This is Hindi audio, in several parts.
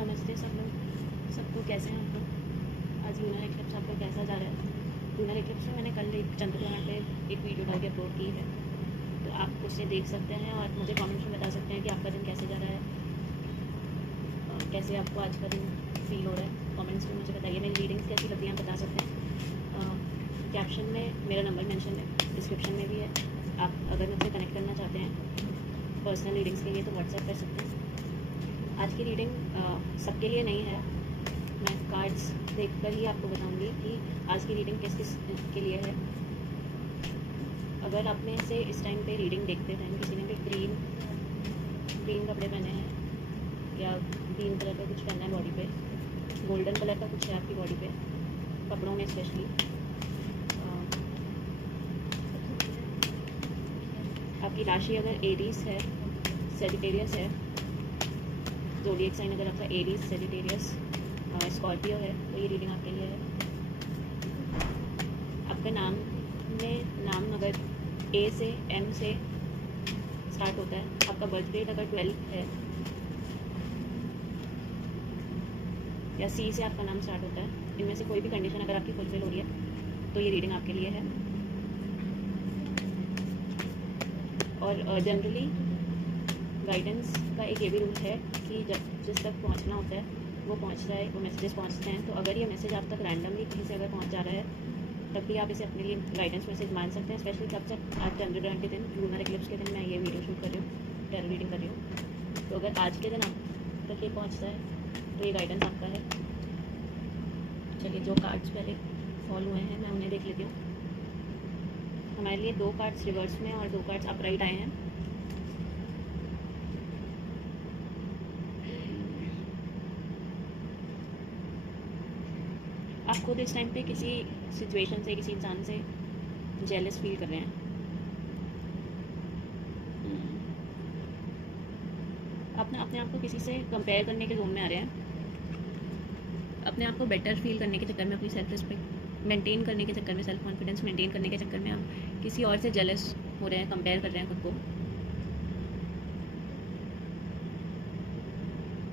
नमस्ते सबको कैसे हैं आप लोग। आज लूनर एक्लिप्स आपको कैसा जा रहा है। लूनर एक्लिप्स में मैंने कल एक चंद्रग्रहण पे एक वीडियो डाल के अपलोड की है, तो आप उसे देख सकते हैं और मुझे कमेंट्स में बता सकते हैं कि आपका दिन कैसे जा रहा है, कैसे आपको आज का दिन फील हो रहा है। कमेंट्स में मुझे बताइए। मेरी रीडिंग्स कैसी लगती हैं आप बता सकते हैं। कैप्शन में मेरा नंबर मेंशन है, डिस्क्रिप्शन में भी है। आप अगर मुझसे कनेक्ट करना चाहते हैं पर्सनल रीडिंग्स के लिए तो व्हाट्सएप कर सकते हैं। आज की रीडिंग सबके लिए नहीं है, मैं कार्ड्स देखकर ही आपको बताऊंगी कि आज की रीडिंग किस किस के लिए है। अगर आपने से इस टाइम पे रीडिंग देखते हैं, किसी ने भी ग्रीन कपड़े पहने हैं या ग्रीन कलर का कुछ पहना है बॉडी पे, गोल्डन कलर का कुछ है आपकी बॉडी पे, कपड़ों में स्पेशली। आपकी राशि अगर एरीज है, सेजिटेरियस है, ज़ोडिएक साइन अगर आपका एरीज, सेजिटेरियस, स्कॉर्पियो है तो ये रीडिंग आपके लिए है। आपका नाम अगर ए से एम से स्टार्ट होता है, आपका बर्थ डेट अगर 12 है या सी से आपका नाम स्टार्ट होता है, इनमें से कोई भी कंडीशन अगर आपकी फुलफिल हो रही है तो ये रीडिंग आपके लिए है। और जनरली गाइडेंस का एक ये भी रूल है कि जब जिस तक पहुंचना होता है वो पहुंचता है, वो मैसेजेस पहुंचते हैं। तो अगर ये मैसेज आप तक रैंडमली कहीं से अगर पहुंच जा रहा है तब भी आप इसे अपने लिए गाइडेंस मैसेज मान सकते हैं। स्पेशली तब तक आज चंद्रग्रहण के दिन, लूनर एक्लिप्स के दिन मैं ये वीडियो शूट कर रही हूँ, टैरो रीडिंग कर रही हूँ। तो अगर आज के दिन आप तक ये पहुँचता है तो ये गाइडेंस आपका है। चलिए, जो कार्ड्स पहले फॉल हुए हैं मैं उन्हें देख लेती हूँ। हमारे लिए 2 कार्ड्स रिवर्स में और 2 कार्ड्स अपराइट आए हैं। आप खुद इस टाइम पे किसी सिचुएशन से, किसी इंसान से जेलस फील कर रहे हैं। अपने आप को किसी से कंपेयर करने के जोन में आ रहे हैं। अपने आप को बेटर फील करने के चक्कर में, अपनी सेल्फ रिस्पेक्ट मेंटेन करने के चक्कर में, सेल्फ कॉन्फिडेंस मेंटेन करने के चक्कर में आप किसी और से जेलस हो रहे हैं, कंपेयर कर रहे हैं खुद को।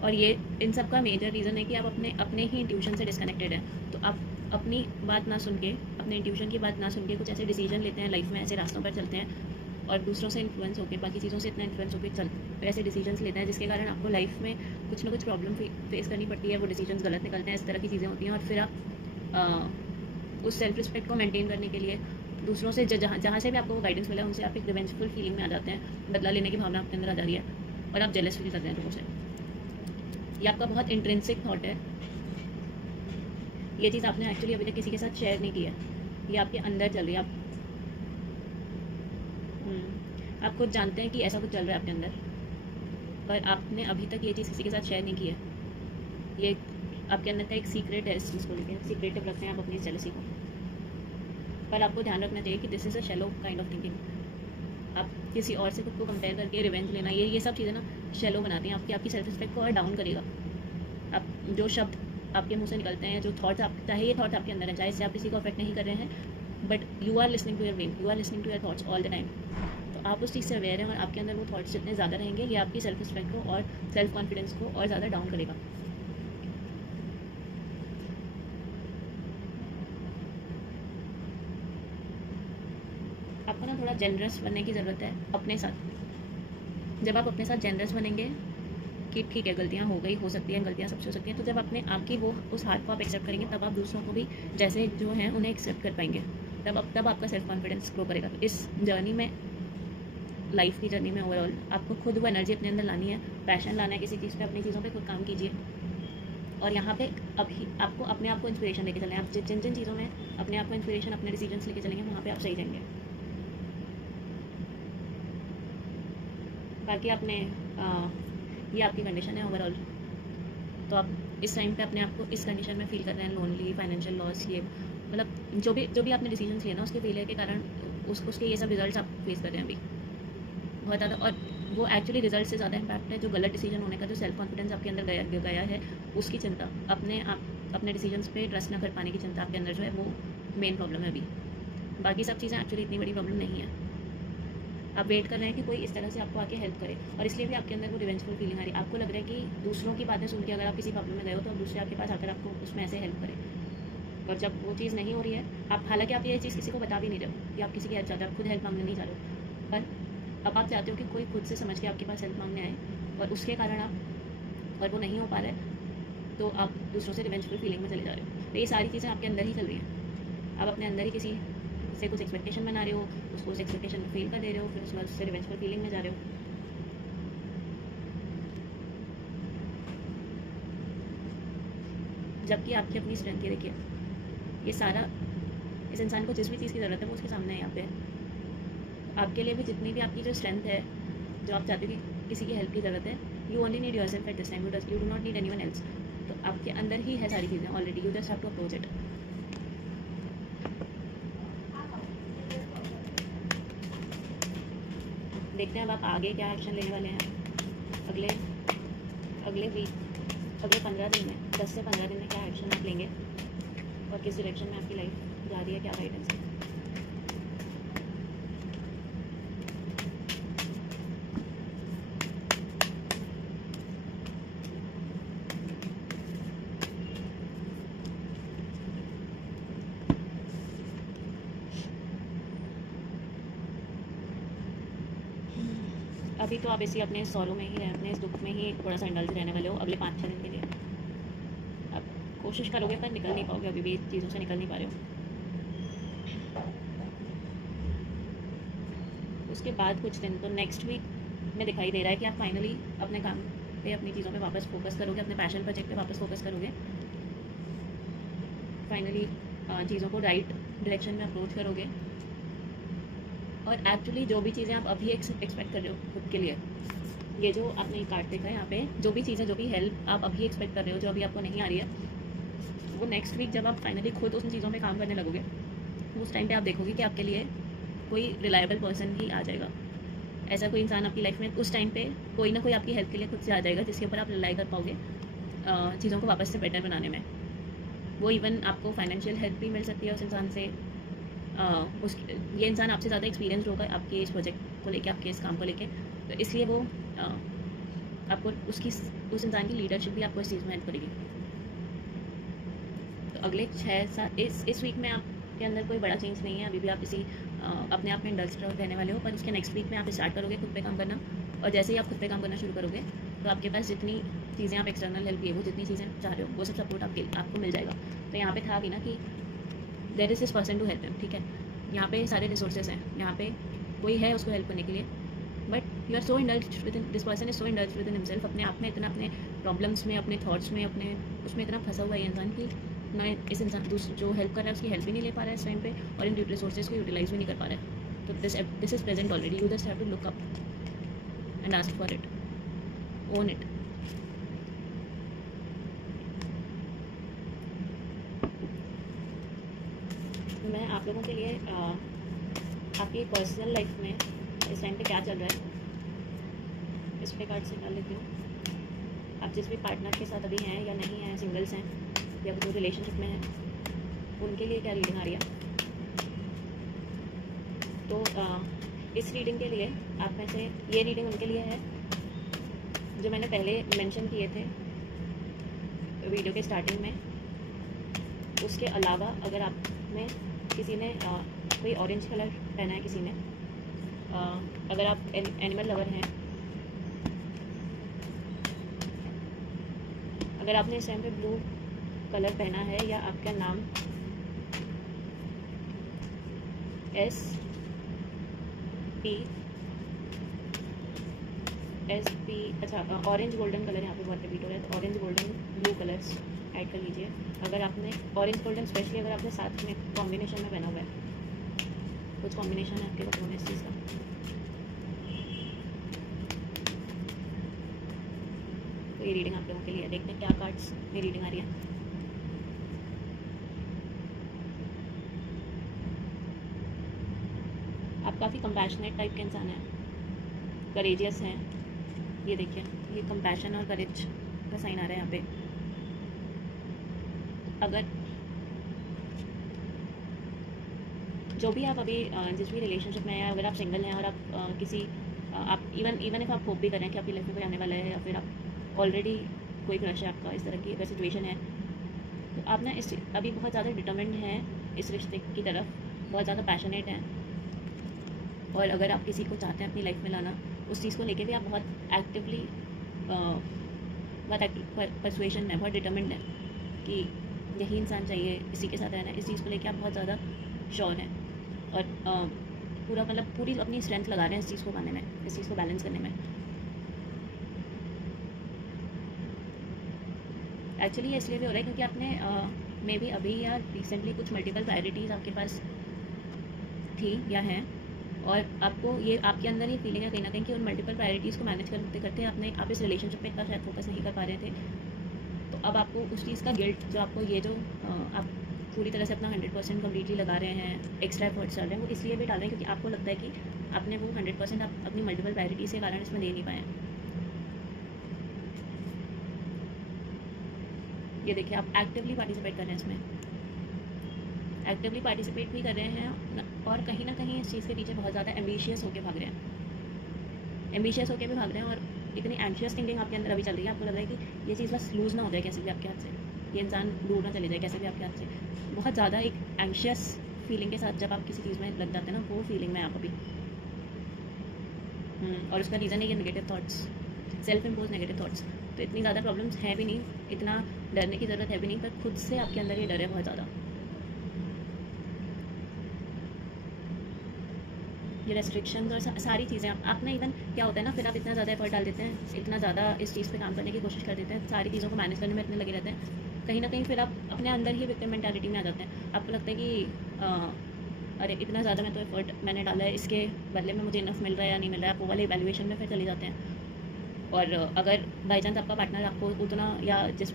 और ये इन सब का मेजर रीज़न है कि आप अपने ही इंट्यूशन से डिस्कनेक्टेड हैं। तो आप अपनी बात ना सुन के, अपने इंट्यूशन की बात ना सुन के कुछ ऐसे डिसीजन लेते हैं लाइफ में, ऐसे रास्तों पर चलते हैं और दूसरों से इन्फ्लुएंस होकर, बाकी चीज़ों से इतना इन्फ्लुएंस होकर ऐसे डिसीजंस लेते हैं जिसके कारण आपको लाइफ में कुछ ना कुछ प्रॉब्लम फेस करनी पड़ती है। वो डिसीजंस गलत निकलते हैं, इस तरह की चीज़ें होती हैं। और फिर आप उस सेल्फ रिस्पेक्ट को मेंटेन करने के लिए दूसरों से जहाँ से भी आपको गाइडेंस मिला है उनसे आप एक रिवेंजफुल फीलिंग में आ जाते हैं। बदला लेने की भावना आपके अंदर आ जा रही है और आप जेलस फील कर रहे हैं लोगों से। ये आपका बहुत इंट्रिंसिक थॉट है। ये चीज़ आपने एक्चुअली अभी तक किसी के साथ शेयर नहीं की है, ये आपके अंदर चल रही है। आप खुद जानते हैं कि ऐसा कुछ चल रहा है आपके अंदर, पर आपने अभी तक ये चीज़ किसी के साथ शेयर नहीं की है। ये आपके अंदर का एक सीक्रेट है, इस चीज़ को लेकर सीक्रेटिव रखते हैं आप अपनी जेलसी को। पर आपको ध्यान रखना चाहिए कि this is a shallow kind of thinking. आप किसी और से खुद को कंपेयर करके रिवेंज लेना, ये सब चीज़ें ना शैलो बनाती हैं आपकी सेल्फ रिस्पेक्ट को और डाउन करेगा। आप जो शब्द आपके मुंह से निकलते हैं, जो थॉट्स आप, चाहे ये थॉट्स आपके अंदर हैं, चाहे इससे आप किसी को अफेक्ट नहीं कर रहे हैं, but you are listening to your brain, you are listening to your thoughts all the time. तो आप उस चीज़ से अवेयर हैं और आपके अंदर वो थॉट्स जितने ज़्यादा रहेंगे, ये आपकी सेल्फ रिस्पेक्ट को और सेल्फ कॉन्फिडेंस को और ज़्यादा डाउन करेगा। आपको ना थोड़ा जेनरस बनने की ज़रूरत है अपने साथ। जब आप अपने साथ जेनरस बनेंगे कि ठीक है गलतियाँ हो गई, हो सकती हैं, गलतियाँ सबसे हो सकती हैं, तो जब अपने आप की वो उस हाथ को आप एक्सेप्ट करेंगे तब आप दूसरों को भी जैसे जो हैं उन्हें एक्सेप्ट कर पाएंगे। तब आपका सेल्फ कॉन्फिडेंस ग्रो करेगा। तो इस जर्नी में, लाइफ की जर्नी में ओवरऑल आपको खुद वो एनर्जी अपने अंदर लानी है, पैशन लाना है किसी चीज़ पे, अपनी चीज़ों पे खुद काम कीजिए। और यहाँ पे अभी आपको अपने आप को इंस्पिरेशन लेके चलें। आप जिन जिन चीज़ों में अपने आप को इंस्पिरेशन, अपने डिसीजंस लेके चलेंगे वहाँ पे आप सही जाएंगे। बाकी आपने ये आपकी कंडीशन है ओवरऑल। तो आप इस टाइम पे अपने आप को इस कंडीशन में फील कर रहे हैं, लोनली, फाइनेंशियल लॉस, ये मतलब जो भी आपने डिसीजंस लिए ना उसके फेलियर के कारण उसके ये सब रिजल्ट्स आप फेस कर रहे हैं अभी बहुत ज़्यादा। और वो एक्चुअली रिजल्ट से ज़्यादा इम्पैक्ट है जो गलत डिसीजन होने का, जो सेल्फ कॉन्फिडेंस आपके अंदर गया है, उसकी चिंता, अपने डिसीजंस पे ट्रस्ट ना कर पाने की चिंता आपके अंदर जो है वो मेन प्रॉब्लम है अभी। बाकी सब चीज़ें एक्चुअली इतनी बड़ी प्रॉब्लम नहीं है। आप वेट कर रहे हैं कि कोई इस तरह से आपको आके हेल्प करे, और इसलिए भी आपके अंदर वो रिवेंजफुल फीलिंग आ रही है। आपको लग रहा है कि दूसरों की बातें सुन के अगर आप किसी प्रॉब्लम में गए हो तो आप दूसरे आपके पास आकर आपको उसमें ऐसे हेल्प करें, और जब वो चीज़ नहीं हो रही है, आप हालांकि आप ये चीज़ किसी को बता भी नहीं रहे हो कि आप किसी की हेल्प चाहते हो, आप खुद हेल्प मांगने नहीं जा रहे हो, पर अब आप चाहते हो कि कोई खुद से समझ के आपके पास हेल्प मांगने आए, और उसके कारण आप, और वो नहीं हो पा रहा है, तो आप दूसरों से रिवेंजफुल फीलिंग में चले जा रहे हो। तो ये सारी चीज़ें आपके अंदर ही चल रही हैं। आप अपने अंदर ही किसी से कुछ एक्सपेक्टेशन बना रहे हो, उसको उस एक्सपेक्टेशन में फेल कर दे रहे हो, फिर उसके बाद उससे रिवेंजफुल फीलिंग में जा रहे हो। जबकि आपकी अपनी स्ट्रेंथ ये देखिए, ये सारा इस इंसान को जिस भी चीज़ की ज़रूरत है वो उसके सामने है यहाँ पे। आपके लिए भी जितनी भी आपकी जो स्ट्रेंथ है, जो आप चाहते हो कि किसी की हेल्प की ज़रूरत है, you only need yourself at this time, you do not need anyone else. तो आपके अंदर ही है सारी चीज़ें already, you just have to approach it. देखते हैं अब आप आगे क्या एक्शन लेने वाले हैं अगले वीक, अगले 15 दिन में, 10 से 15 दिन में क्या एक्शन आप लेंगे, और किस डायरेक्शन में आपकी लाइफ जा रही है, क्या गाइडेंस है। अभी तो आप इसी अपने सॉरो में ही, अपने इस दुख में ही थोड़ा सा इंडल्ज रहने वाले हो अगले 5-6 दिन के लिए। आप कोशिश करोगे पर निकल नहीं पाओगे, अभी भी इस चीज़ों से निकल नहीं पा रहे हो। उसके बाद कुछ दिन तो नेक्स्ट वीक में दिखाई दे रहा है कि आप फाइनली अपने काम पे, अपनी चीज़ों पे वापस फोकस करोगे, अपने पैशन प्रोजेक्ट पे वापस फोकस करोगे, फाइनली चीज़ों को राइट डायरेक्शन में अप्रोच करोगे। और एक्चुअली जो भी चीज़ें आप अभी एक्सपेक्ट कर रहे हो खुद के लिए, ये जो आपने कार्ड देखा है यहाँ पे, जो भी चीज़ें, जो भी हेल्प आप अभी एक्सपेक्ट कर रहे हो, जो अभी आपको नहीं आ रही है, वो नेक्स्ट वीक जब आप फाइनली खुद उन चीज़ों पे काम करने लगोगे, उस टाइम पे आप देखोगे कि आपके लिए कोई रिलायबल पर्सन ही आ जाएगा। ऐसा कोई इंसान आपकी लाइफ में उस टाइम पे कोई ना कोई आपकी हेल्प के लिए खुद से आ जाएगा, जिसके ऊपर आप रिलाई कर पाओगे चीज़ों को वापस से बेटर बनाने में। वो इवन आपको फाइनेंशियल हेल्प भी मिल सकती है उस इंसान से। ये इंसान आपसे ज़्यादा एक्सपीरियंस होगा आपके इस प्रोजेक्ट को लेके, आपके इस काम को लेके, तो इसलिए वो आपको उस इंसान की लीडरशिप भी आपको इस चीज़ में हेल्प करेगी। तो अगले 6-7 इस वीक में आपके अंदर कोई बड़ा चेंज नहीं है, अभी भी आप इसी अपने आप में इंडल्ज रहने वाले हो, पर उसके नेक्स्ट वीक में आप स्टार्ट करोगे खुद पे काम करना, और जैसे ही आप खुद पे काम करना शुरू करोगे तो आपके पास जितनी चीज़ें आप एक्सटर्नल हेल्प किए, वो जितनी चीज़ें चाह रहे हो, वो सब सपोर्ट आपको मिल जाएगा। तो यहाँ पे था भी ना कि there is this person to help him, ठीक है, यहाँ पे सारे रिसोर्सेज हैं, यहाँ पे कोई है उसको हेल्प करने के लिए, but you are so indulge within, this person is so indulge within himself, अपने आप में इतना, अपने प्रॉब्लम्स में, अपने थॉट्स में, अपने उसमें इतना फंसा हुआ है इंसान की ना, इस इंसान जो हेल्प कर रहा है उसकी हेल्प भी नहीं ले पा रहा है इस टाइम पे, और इन रिसोर्सेज को यूटिलाइज भी नहीं कर पा रहा है। तो this is present already, you just have to look up and ask for it, own it. मैं आप लोगों के लिए आपकी पर्सनल लाइफ में इस टाइम पे क्या चल रहा है इस पे कार्ड से डाल लेती हूँ। आप जिस भी पार्टनर के साथ अभी हैं या नहीं हैं, सिंगल्स हैं या जो रिलेशनशिप में हैं, उनके लिए क्या रीडिंग आ रही है। तो इस रीडिंग के लिए आप में से ये रीडिंग उनके लिए है जो मैंने पहले मेंशन किए थे वीडियो के स्टार्टिंग में। उसके अलावा अगर आप में किसी ने कोई ऑरेंज कलर पहना है, किसी ने अगर आप एनिमल लवर हैं, अगर आपने इस टाइम पे ब्लू कलर पहना है, या आपका नाम SP अच्छा ऑरेंज गोल्डन कलर यहाँ पे बहुत रिपीट हो रहा है, तो orange golden blue colours add कर लीजिए। अगर आपने ऑरेंज गोल्डन स्पेशली अगर आपने साथ में कॉम्बिनेशन में पहना हुआ है, कुछ कॉम्बिनेशन है आपके पास इस चीज़ का, तो ये रीडिंग आप लोगों के लिए। देखते हैं क्या कार्ड्स में रीडिंग आ रही है। आप काफ़ी कंपैशनेट टाइप के इंसान हैं, करेजियस हैं, ये देखिए ये कंपैशन और करेज का साइन आ रहा है यहाँ पे। जो भी आप अभी जिस भी रिलेशनशिप में हैं, अगर आप सिंगल हैं और आप किसी आप इवन इफ आप होप भी करें कि आपकी लाइफ में कोई आने वाला है, या फिर आप ऑलरेडी कोई क्रश है आपका, इस तरह की अगर सिचुएशन है, तो आप ना इस अभी बहुत ज़्यादा डिटर्मिन्ड हैं इस रिश्ते की तरफ, बहुत ज़्यादा पैशनेट हैं, और अगर आप किसी को चाहते हैं अपनी लाइफ में लाना, उस चीज़ को लेके भी आप बहुत एक्टिवली बहुत परसुएशन में, बहुत डिटर्मिन्ड है कि यही इंसान चाहिए, इसी के साथ रहना है। इस चीज़ को लेके आप बहुत ज़्यादा श्योर हैं, और पूरा मतलब पूरी अपनी स्ट्रेंथ लगा रहे हैं इस चीज़ को पाने में, इस चीज़ को बैलेंस करने में। एक्चुअली ये इसलिए भी हो रहा है क्योंकि आपने मे बी अभी या रिसेंटली कुछ मल्टीपल प्रायोरिटीज़ आपके पास थी या हैं, और आपको ये आपके अंदर ये फीलिंग है कहीं ना कहीं कि उन मल्टीपल प्रायोरिटीज़ को मैनेज करते करते आप इस रिलेशनशिप में इतना शायद फोकस नहीं कर पा रहे थे। तो अब आपको उस चीज़ का गिल्ट, जो आपको ये जो आप पूरी तरह से अपना 100% कम्प्लीटली लगा रहे हैं, एक्स्ट्रा एफर्ट्स डाल रहे हैं, वो इसलिए भी डाल रहे हैं क्योंकि आपको लगता है कि आपने वो 100% आप अपनी मल्टीपल प्रायोरिटीज़ के कारण इसमें दे नहीं पाए। ये देखिए, आप एक्टिवली पार्टिसिपेट कर रहे हैं इसमें, एक्टिवली पार्टिसिपेट भी कर रहे हैं, और कहीं ना कहीं इस चीज़ के पीछे बहुत ज़्यादा एम्बिशियस होकर भाग रहे हैं, एम्बिशियस होकर भी भाग रहे हैं, और इतनी एंशियस थिंकिंग आपके अंदर अभी चल रही है, आपको लग रहा है कि ये चीज़ बस लूज़ ना हो जाए कैसे भी आपके हाथ से, ये इंसान दूर ना चले जाए कैसे भी आपके हाथ से। बहुत ज़्यादा एक एंशियस फीलिंग के साथ जब आप किसी चीज़ में लग जाते हैं ना, वो फीलिंग में आप अभी और उसका रीज़न है ये negative thoughts, self impose negative thoughts. तो इतनी ज़्यादा प्रॉब्लम्स है भी नहीं, इतना डरने की ज़रूरत है भी नहीं, पर खुद से आपके अंदर ये डर है बहुत ज़्यादा। ये रेस्ट्रिक्शंस और सारी चीज़ें आप ना, इवन क्या होता है ना, फिर आप इतना ज़्यादा एफर्ट डाल देते हैं, इतना ज़्यादा इस चीज़ पे काम करने की कोशिश कर देते हैं, सारी चीज़ों को मैनेज करने में इतने लगे रहते हैं, कहीं ना कहीं फिर आप अपने अंदर ही विक्टिम मेंटालिटी में आ जाते हैं। आपको लगता है कि अरे इतना ज़्यादा मैं तो एफर्ट मैंने डाला है, इसके बदले में मुझे इनफ मिल रहा है या नहीं मिल रहा है, आप वो वाले इवैल्यूएशन में फिर चले जाते हैं। और अगर बाई चांस आपका पार्टनर आपको उतना, या जिस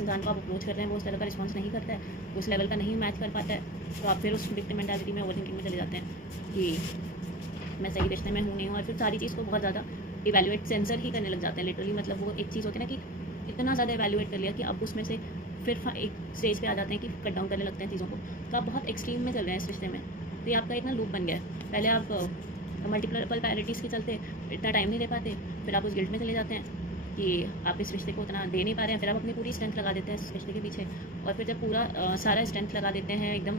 इंसान को आप अप्रोच कर रहे हैं वो उस तरह का रिस्पॉन्स नहीं करता है, उस लेवल का नहीं मैच कर पाता है, तो आप फिर उस विक्टिम मेंटालिटी में, ओवर थिंकिंग में चले जाते हैं कि मैं सही रिश्ते में हूँ नहीं हूँ, और फिर सारी चीज़ को बहुत ज़्यादा इवैल्यूएट, सेंसर ही करने लग जाते हैं लिटरली। मतलब वो एक चीज़ होती है ना कि इतना ज़्यादा इवैल्यूएट कर लिया कि अब उसमें से फिर एक स्टेज पे आ जाते हैं कि कट डाउन करने लगते हैं चीज़ों को। तो आप बहुत एक्सट्रीम में चल रहे हैं इस रिश्ते में, तो ये आपका इतना लूप बन गया है। पहले आप मल्टीपल प्रायोरिटीज़ के चलते इतना टाइम नहीं दे पाते, फिर आप उस गिल्ट में चले जाते हैं कि आप इस रिश्ते को उतना दे नहीं पा रहे हैं, फिर आप अपनी पूरी स्ट्रेंथ लगा देते हैं इस रिश्ते के पीछे, और फिर जब पूरा सारा स्ट्रेंथ लगा देते हैं एकदम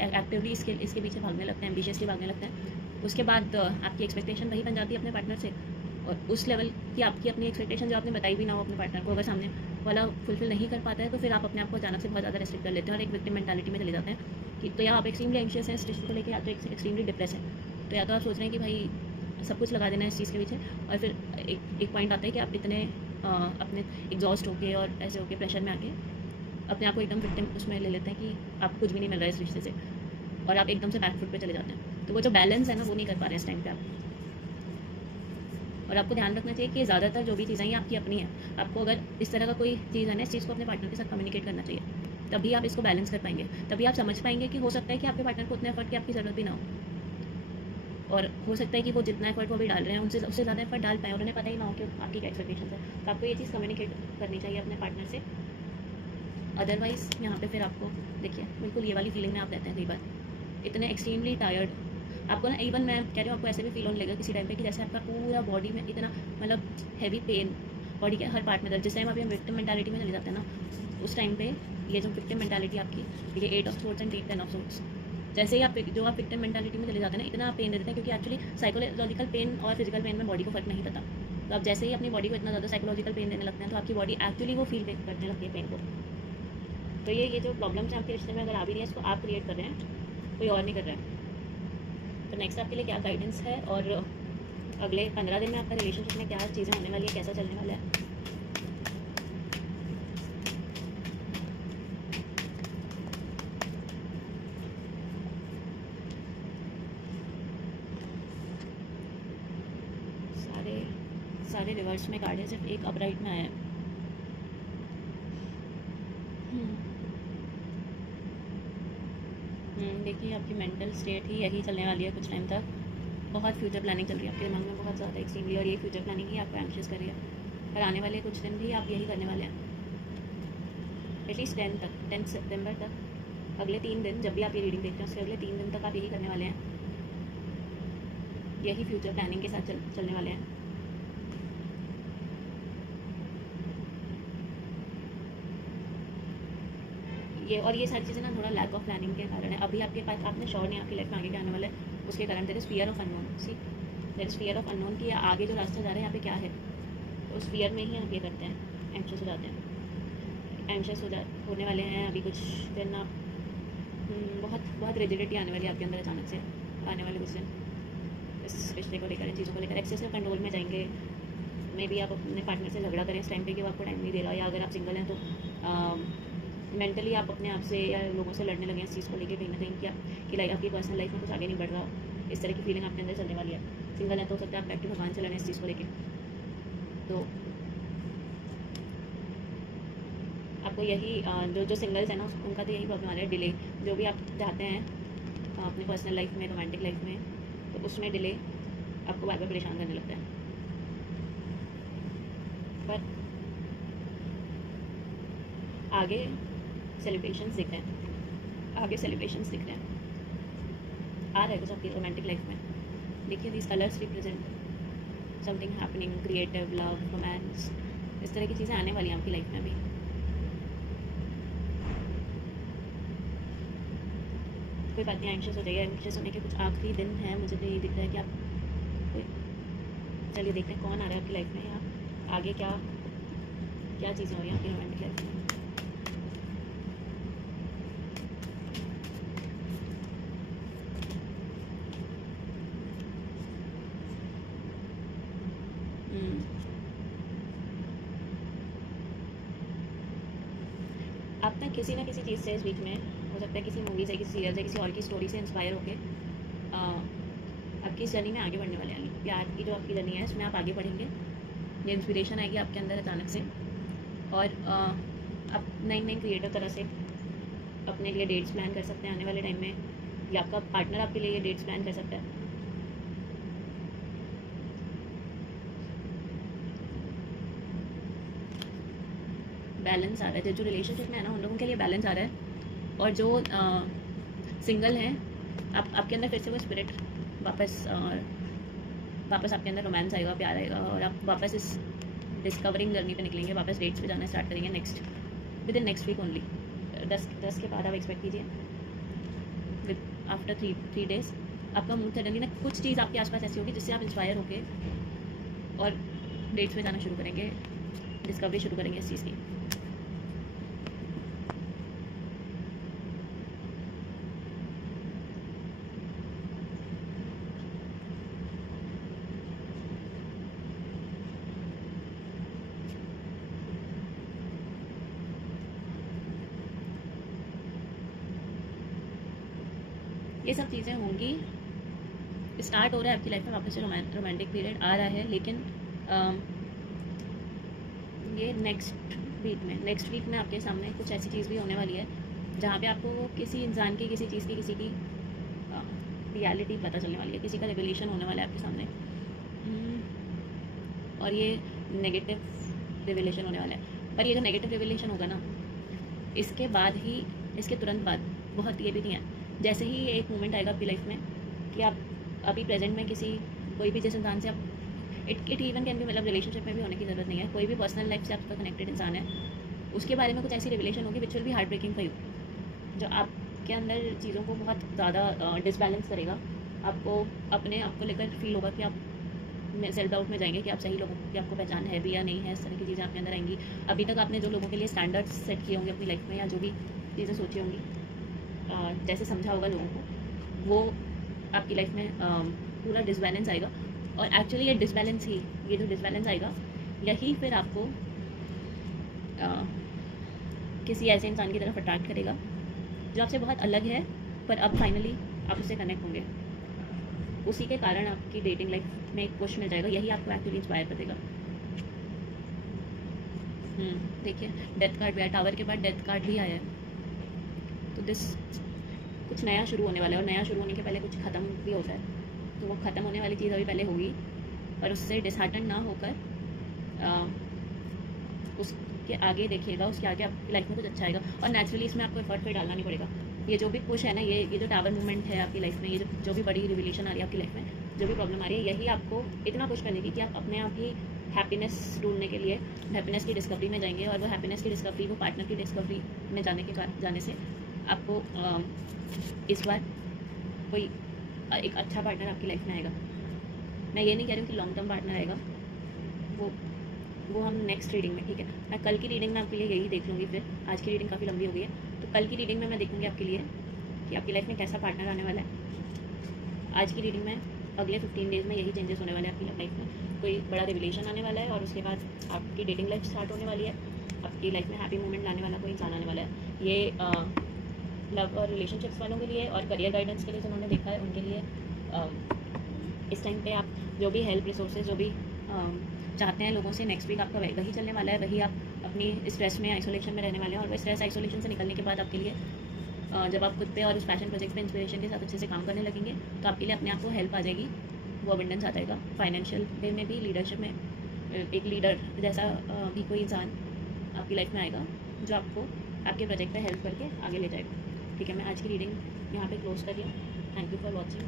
एक्टिवली इसके पीछे भागने लगते हैं, एम्बिशियसली भागने लगते हैं, उसके बाद आपकी एक्सपेक्टेशन वही बन जाती है अपने पार्टनर से, और उस लेवल की आपकी अपनी एक्सपेक्टेशन जो आपने बताई भी ना हो अपने पार्टनर को, अगर सामने वाला फुलफिल नहीं कर पाता है, तो फिर आप अपने आप को अचानक से बहुत ज़्यादा रेस्ट्रिक्ट कर लेते हैं और एक विक्टिम मेंटालिटी में चले जाते हैं कि तो या आप एक्सट्रीमली एंशियस हैं इस रिश्ते को लेकर, या तो एक्सट्रीमली डिप्रेस है। तो या तो आप सोच रहे हैं कि भाई सब कुछ लगा देना है इस चीज़ के पीछे, और फिर एक पॉइंट आता है कि आप इतने अपने एग्जॉस्ट होके और ऐसे होके प्रेशर में आके अपने आप को एकदम विक्टिम उसमें ले लेते हैं कि आप कुछ भी नहीं मिल रहा है इस रिश्ते से, और आप एकदम से बैक फुट पे चले जाते हैं। तो वो जो बैलेंस है ना, वो नहीं कर पा रहे हैं इस टाइम पे आप। और आपको ध्यान रखना चाहिए कि ज़्यादातर जो भी चीज़ें ये आपकी अपनी हैं। आपको अगर इस तरह का कोई चीज़ है ना, इस चीज़ को अपने पार्टनर के साथ कम्युनिकेट करना चाहिए, तभी आप इसको बैलेंस कर पाएंगे, तभी आप समझ पाएंगे कि हो सकता है कि आपके पार्टनर को उतने एफर्ट की आपकी ज़रूरत भी ना हो, और हो सकता है कि वो जितना एफर्ट वो भी डाल रहे हैं उससे ज़्यादा एफर्ट डाल पाए और उन्हें पता ही ना हो कि आपकी क्या एक्सपेक्टेशन है। तो आपको ये चीज़ कम्युनिकेट करनी चाहिए अपने पार्टनर से। अदरवाइज़ यहाँ पे फिर आपको देखिए बिल्कुल ये वाली फीलिंग में आप रहते हैं कई बार, इतने एक्सट्रीमली टायर्ड आपको ना, इवन मैं कह रही हूँ आपको ऐसे भी फील होने लगेगा किसी टाइम पे कि जैसे आपका पूरा बॉडी में इतना मतलब हैवी पेन, बॉडी के हर पार्ट में दर्द। जिस टाइम अभी हम विक्टिम मेंटालिटी में चले जाते हैं ना, उस टाइम पे ये जो विक्टिम मेंटालिटी आपकी, ये 8 of swords and 10 of swords, जैसे ही आप विक्टिम मेंटालिटी में चले जाते हैं ना, इतना पेन देते हैं, क्योंकि एक्चुअली साइकोलॉजिकल पेन और फिजिकल पेन में बॉडी को फर्क नहीं पता। तो आप जैसे ही अपनी बॉडी को इतना ज़्यादा साइकोलॉजिकल पेन देने लगते हैं, तो आपकी बॉडी एक्चुअली वो फील करने लगती है पेन को। तो ये जो प्रॉब्लम्स हैं आपके रिश्ते में अगर आ भी नहीं है, इसको आप क्रिएट कर रहे हैं, कोई और नहीं कर रहा है। तो नेक्स्ट आपके लिए क्या गाइडेंस है, और अगले 15 दिन में आपका रिलेशनशिप में क्या चीज़ें होने वाली है, कैसा चलने वाला है। सारे रिवर्स में कार्ड है, सिर्फ एक अपराइट में आया है। देखिए आपकी मेंटल स्टेट ही यही चलने वाली है कुछ टाइम तक। बहुत फ्यूचर प्लानिंग चल रही है आपके दिमाग में, बहुत ज़्यादा एक्सट्रीमली, और ये फ्यूचर प्लानिंग ही आपको एंशियस कर रही है। पर आने वाले कुछ दिन भी आप यही करने वाले हैं, एटलीस्ट 10 सितंबर तक अगले 3 दिन जब भी आप ये रीडिंग देखते हैं उसके अगले 3 दिन तक आप यही करने वाले हैं, यही फ्यूचर प्लानिंग के साथ चलने वाले हैं। ये सारी चीज़ें ना थोड़ा लैक ऑफ प्लानिंग के कारण है। अभी आपके पास आपने श्योर नहीं आपकी लाइफ में आगे क्या आने वाला है, उसके कारण there is fear of unknown. See there is fear of unknown कि आगे जो रास्ता जा रहा है यहाँ पे क्या है, उस फियर में ही आप ये करते हैं, एंक्शस हो जाते हैं, एंक्शस होने वाले हैं। अभी कुछ दिन आप बहुत बहुत रिजिडिटी आने वाली है आपके अंदर अचानक से आने वाले कुछ दिन इस रिश्ते को लेकर, इन चीज़ों को लेकर एक्सेसिव कंट्रोल में जाएंगे। मे बी आप अपने पार्टनर से झगड़ा करें इस टाइम पे कि वो आपको टाइम नहीं दे रहा, या अगर आप सिंगल हैं तो मेंटली आप अपने आप से या लोगों से लड़ने लगे इस चीज़ को लेकर कहीं ना कहीं कि लाइक आपकी पर्सनल लाइफ में कुछ आगे नहीं बढ़ रहा, इस तरह की फीलिंग आपके अंदर चलने वाली है। सिंगल है तो हो सकता है आप बैठ के भगवान से लड़ें इस चीज़ को लेकर। तो आपको यही जो सिंगल्स है ना उनका तो यही प्रॉब्लम आ रहा है, डिले। जो भी आप चाहते हैं अपने पर्सनल लाइफ में, रोमांटिक लाइफ में, तो उसमें डिले आपको बार बार परेशान करने लगता है। पर आगे सेलिब्रेशंस दिख रहे हैं, आगे सेलिब्रेशंस दिख रहे हैं, आ रहा है कुछ आपकी रोमांटिक लाइफ में। देखिए these colours represent something happening, creative, love, romance, इस तरह की चीज़ें आने वाली हैं आपकी लाइफ में भी। कोई बात नहीं, एंक्शस हो जाइए। एंक्शस होने के कुछ आखिरी दिन हैं, मुझे तो ये दिख रहा है कि आप चलिए देखते हैं कौन आ रहा है आपकी लाइफ में, या आगे क्या क्या चीज़ें हो रही हैं आपकी रोमांटिक लाइफ में। आप ना किसी चीज़ से इस वीक में, हो सकता है किसी मूवी से, किसी सीरियल से, किसी और की स्टोरी से इंस्पायर होके आपकी इस जर्नी में आगे बढ़ने वाले हैं। प्यार की जो आपकी जर्नी है इसमें आप आगे बढ़ेंगे, ये इंस्पिरेशन आएगी आपके अंदर अचानक से, और आप नई क्रिएटिव तरह से अपने लिए डेट्स प्लान कर सकते हैं आने वाले टाइम में, या आपका पार्टनर आपके लिए ये डेट्स प्लान कर सकता है। बैलेंस आ रहा है, जो रिलेशनशिप में है ना उन लोगों के लिए बैलेंस आ रहा है। और जो सिंगल हैं आपके अंदर फिर से वो स्पिरिट वापस आपके अंदर रोमांस आएगा, प्यार आएगा, और आप वापस इस डिस्कवरिंग जर्नी पे निकलेंगे, वापस डेट्स पे जाना स्टार्ट करेंगे within next week only. 10 के बाद आप एक्सपेक्ट कीजिए, विद आफ्टर 3 डेज आपका मूड सडनली ना कुछ चीज़ आपके आसपास ऐसी होगी जिससे आप इंस्पायर होके और डेट्स पे जाना शुरू करेंगे, डिस्कवरी शुरू करेंगे इस चीज़ की। ये सब चीज़ें होंगी, स्टार्ट हो रहा है आपकी लाइफ में वापस से रोमांटिक पीरियड आ रहा है, लेकिन ये नेक्स्ट वीक में आपके सामने कुछ ऐसी चीज़ भी होने वाली है जहाँ पे आपको किसी इंसान की, किसी चीज़ की, किसी की रियलिटी पता चलने वाली है, किसी का रेवलेशन होने वाला है आपके सामने, और ये नेगेटिव रिवलेशन होने वाला है। पर ये जो नेगेटिव रिवलेशन होगा ना, इसके बाद ही, इसके तुरंत बाद बहुत ये भी नहीं है, जैसे ही ये एक मोमेंट आएगा आपकी लाइफ में कि आप अभी प्रेजेंट में कोई भी जिस इंसान से आप इट इवन कैन भी, मतलब रिलेशनशिप में भी होने की ज़रूरत नहीं है, कोई भी पर्सनल लाइफ से आपका कनेक्टेड इंसान है, उसके बारे में कुछ ऐसी रिवलेशन होगी which will be heart breaking for you, जो आपके अंदर चीज़ों को बहुत ज़्यादा डिसबैलेंस करेगा। आपको अपने आप को लेकर फील होगा कि आप सेल्फ डाउट में जाएंगे कि आप सही लोगों की आपको पहचान है भी या नहीं है, इस तरह की चीज़ें आपके अंदर आएंगी। अभी तक आपने जो लोगों के लिए स्टैंडर्ड्स सेट किए होंगे अपनी लाइफ में, या जो भी चीज़ें सोची होंगी, जैसे समझा होगा लोगों को, वो आपकी लाइफ में पूरा डिसबैलेंस आएगा। और एक्चुअली ये जो डिसबैलेंस आएगा, यही फिर आपको किसी ऐसे इंसान की तरफ अट्रैक्ट करेगा जो आपसे बहुत अलग है, पर अब फाइनली आप उससे कनेक्ट होंगे। उसी के कारण आपकी डेटिंग लाइफ में एक पुश मिल जाएगा, यही आपको एक्चुअली इंस्पायर कर देगा। देखिए डेथ कार्ड भी आया, टावर के बाद डेथ कार्ड भी आया है, तो कुछ नया शुरू होने वाला है, और नया शुरू होने के पहले कुछ ख़त्म भी होता है, तो वो ख़त्म होने वाली चीज़ अभी पहले होगी, और उससे डिसहार्टन ना होकर उसके आगे देखिएगा, उसके आगे आपकी लाइफ में कुछ अच्छा आएगा। और नेचुरली इसमें आपको एफर्ट पे डालना नहीं पड़ेगा, ये जो भी पुश है ना, ये जो टावर मूवमेंट है आपकी लाइफ में, ये जो भी बड़ी रिविलेशन आ रही है आपकी लाइफ में, जो भी प्रॉब्लम आ रही है, यही आपको इतना पुश करेगी कि आप अपने आप ही हैप्पीनेस ढूंढने के लिए हैप्पीनेस की डिस्कवरी में जाएंगे। और वो हैप्पीनेस की डिस्कवरी, वो पार्टनर की डिस्कवरी में जाने से आपको इस बार कोई एक अच्छा पार्टनर आपकी लाइफ में आएगा। मैं ये नहीं कह रही हूँ कि लॉन्ग टर्म पार्टनर आएगा, वो हम नेक्स्ट रीडिंग में, ठीक है। मैं कल की रीडिंग में आपके लिए यही देख लूँगी। फिर आज की रीडिंग काफ़ी लंबी हो गई है, तो कल की रीडिंग में मैं देखूँगी आपके लिए कि आपकी लाइफ में कैसा पार्टनर आने वाला है। आज की रीडिंग में अगले 15 डेज में यही चेंजेस होने वाले हैं आपकी लाइफ में। कोई बड़ा रिविलेशन आने वाला है और उसके बाद आपकी डेटिंग लाइफ स्टार्ट होने वाली है। आपकी लाइफ में हैप्पी मोमेंट लाने वाला कोई इंसान आने वाला है। ये लव और रिलेशनशिप्स वालों के लिए और करियर गाइडेंस के लिए जिन्होंने देखा है उनके लिए इस टाइम पे आप जो भी हेल्प रिसोर्सेज जो भी चाहते हैं लोगों से, नेक्स्ट वीक आपका वही चलने वाला है। वही आप अपनी स्ट्रेस में, आइसोलेशन में रहने वाले हैं। और वह स्ट्रेस आइसोलेशन से निकलने के बाद आपके लिए जब आप खुद पे और उस पैशन प्रोजेक्ट पे इंस्पिरेशन के साथ अच्छे से काम करने लगेंगे तो आपके लिए अपने आप को हेल्प आ जाएगी, वो अबंडेंस आ जाएगा। फाइनेंशियल वे में भी, लीडरशिप में एक लीडर जैसा भी कोई इंसान आपकी लाइफ में आएगा जो आपको आपके प्रोजेक्ट पे हेल्प करके आगे ले जाएगा। ठीक है, मैं आज की रीडिंग यहाँ पे क्लोज कर रही हूँ। Thank you for watching.